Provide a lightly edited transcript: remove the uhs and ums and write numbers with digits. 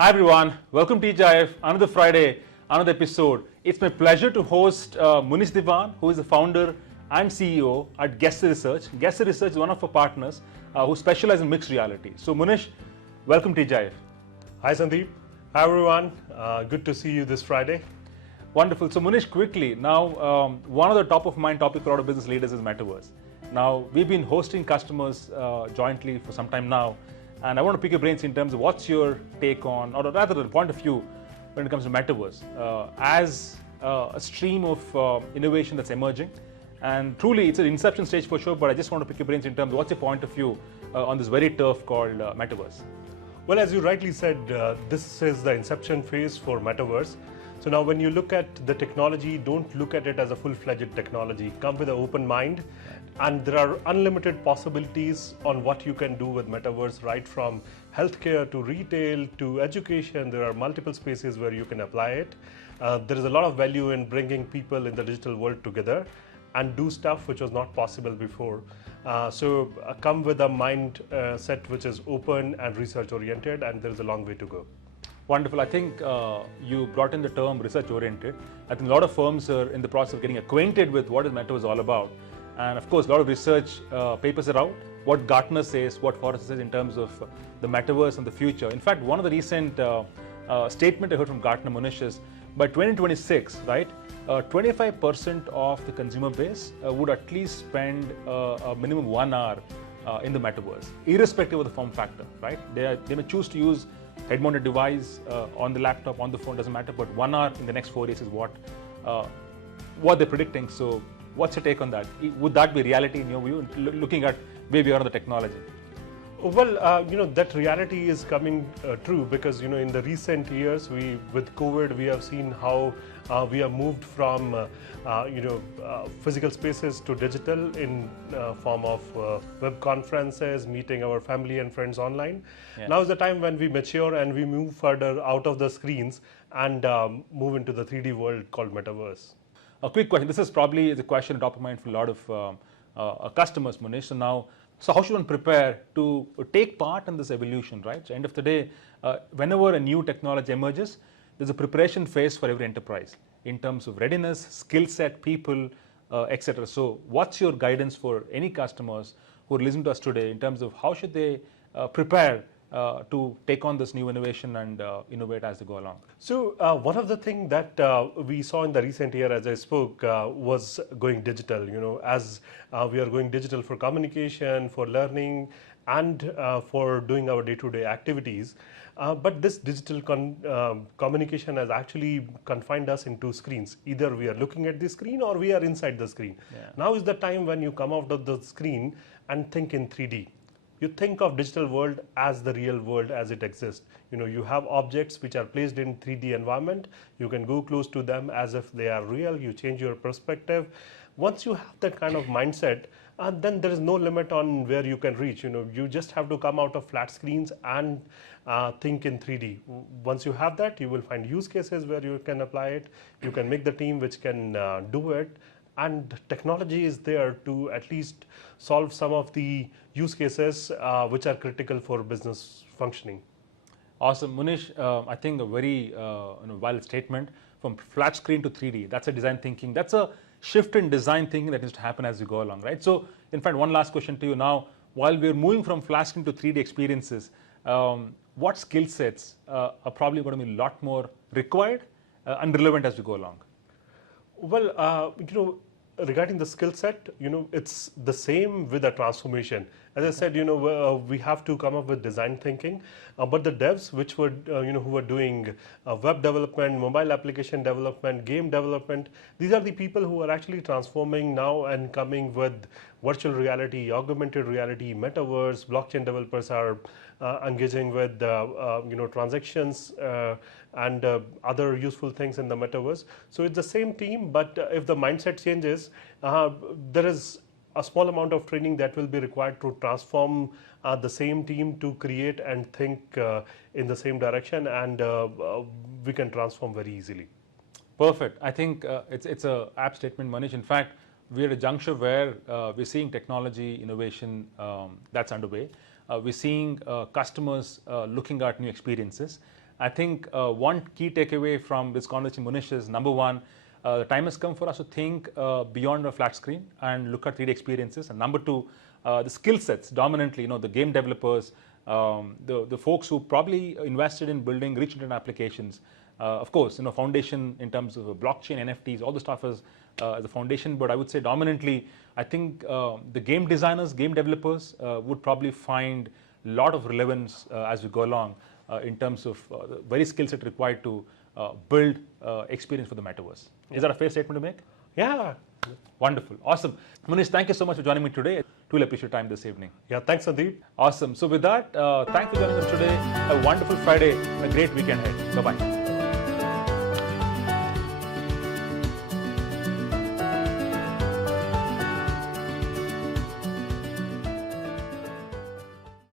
Hi everyone, welcome to TGIF, another Friday, another episode. It's my pleasure to host Munish Diwan, who is the founder and CEO at Guess Research. Guess Research is one of our partners who specialize in mixed reality. So Munish, welcome to TGIF. Hi Sandeep. Hi everyone. Good to see you this Friday. Wonderful. So Munish, quickly, now one of the top of mind topic for a lot of business leaders is Metaverse. Now, we've been hosting customers jointly for some time now, and I want to pick your brains in terms of what's your take on, or rather the point of view when it comes to Metaverse as a stream of innovation that's emerging. And truly, it's an inception stage for sure, but I just want to pick your brains in terms of what's your point of view on this very turf called Metaverse. Well, as you rightly said, this is the inception phase for Metaverse. So now when you look at the technology, don't look at it as a full-fledged technology. Come with an open mind, and there are unlimited possibilities on what you can do with Metaverse, right from healthcare to retail to education. There are multiple spaces where you can apply it. There is a lot of value in bringing people in the digital world together and do stuff which was not possible before. So come with a mind set which is open and research oriented, and there is a long way to go. Wonderful. I think you brought in the term research oriented. I think a lot of firms are in the process of getting acquainted with what is Metaverse all about. And of course, a lot of research papers are out. What Gartner says, what Forrester says in terms of the Metaverse and the future. In fact, one of the recent statement I heard from Gartner, Munish, is by 2026, right, 25% of the consumer base would at least spend a minimum 1 hour in the Metaverse, irrespective of the form factor, right? They may choose to use head-mounted device on the laptop, on the phone, doesn't matter, but 1 hour in the next 4 years is what they're predicting. So what's your take on that? Would that be reality in your view, looking at where we are on the technology? Well, that reality is coming true because, in the recent years, with COVID, we have seen how we have moved from, physical spaces to digital in form of web conferences, meeting our family and friends online. Yeah. Now is the time when we mature and we move further out of the screens and move into the 3D world called Metaverse. A quick question. This is probably the question top of mind for a lot of customers, Munish. So how should one prepare to take part in this evolution, right? So end of the day, whenever a new technology emerges, there's a preparation phase for every enterprise in terms of readiness, skill set, people, etc. So what's your guidance for any customers who are listening to us today in terms of how should they prepare to take on this new innovation and innovate as they go along? So one of the things that we saw in the recent year, as I spoke, was going digital. As we are going digital for communication, for learning, and for doing our day-to-day activities. But this digital communication has actually confined us into screens. Either we are looking at the screen or we are inside the screen. Yeah. Now is the time when you come out of the screen and think in 3D. You think of digital world as the real world as it exists. You have objects which are placed in 3D environment. You can go close to them as if they are real. You change your perspective. Once you have that kind of mindset, then there is no limit on where you can reach. You just have to come out of flat screens and think in 3D. Once you have that, you will find use cases where you can apply it. You can make the team which can do it. And technology is there to at least solve some of the use cases which are critical for business functioning. Awesome. Munish, I think a very valid statement. From flat screen to 3D, that's a design thinking. That's a shift in design thinking that needs to happen as you go along, right? So, in fact, one last question to you now. While we're moving from flat screen to 3D experiences, what skill sets are probably going to be a lot more required and relevant as we go along? Well, regarding the skill set, it's the same with the transformation. As I said, we have to come up with design thinking, but the devs which were, who were doing web development, mobile application development, game development, these are the people who are actually transforming now and coming with virtual reality, augmented reality, metaverse. Blockchain developers are engaging with transactions and other useful things in the metaverse. So it's the same team, but if the mindset changes, there is a small amount of training that will be required to transform the same team to create and think in the same direction, and we can transform very easily. Perfect. I think it's a apt statement, Manish. In fact, we're at a juncture where we're seeing technology innovation that's underway. We're seeing customers looking at new experiences. I think one key takeaway from this conversation, Munish, is number one, the time has come for us to think beyond a flat screen and look at 3D experiences. And number two, the skill sets, dominantly, the game developers, the folks who probably invested in building rich internet applications. Of course, foundation in terms of blockchain, NFTs, all the stuff is the foundation. But I would say dominantly, I think the game designers, game developers would probably find a lot of relevance as we go along in terms of the very skill set required to build experience for the metaverse. Is that a fair statement to make? Yeah. Wonderful. Awesome. Munish, thank you so much for joining me today. Truly appreciate your time this evening. Yeah, thanks, Sandeep. Awesome. So with that, thanks for joining us today. A wonderful Friday, a great weekend ahead. Bye-bye.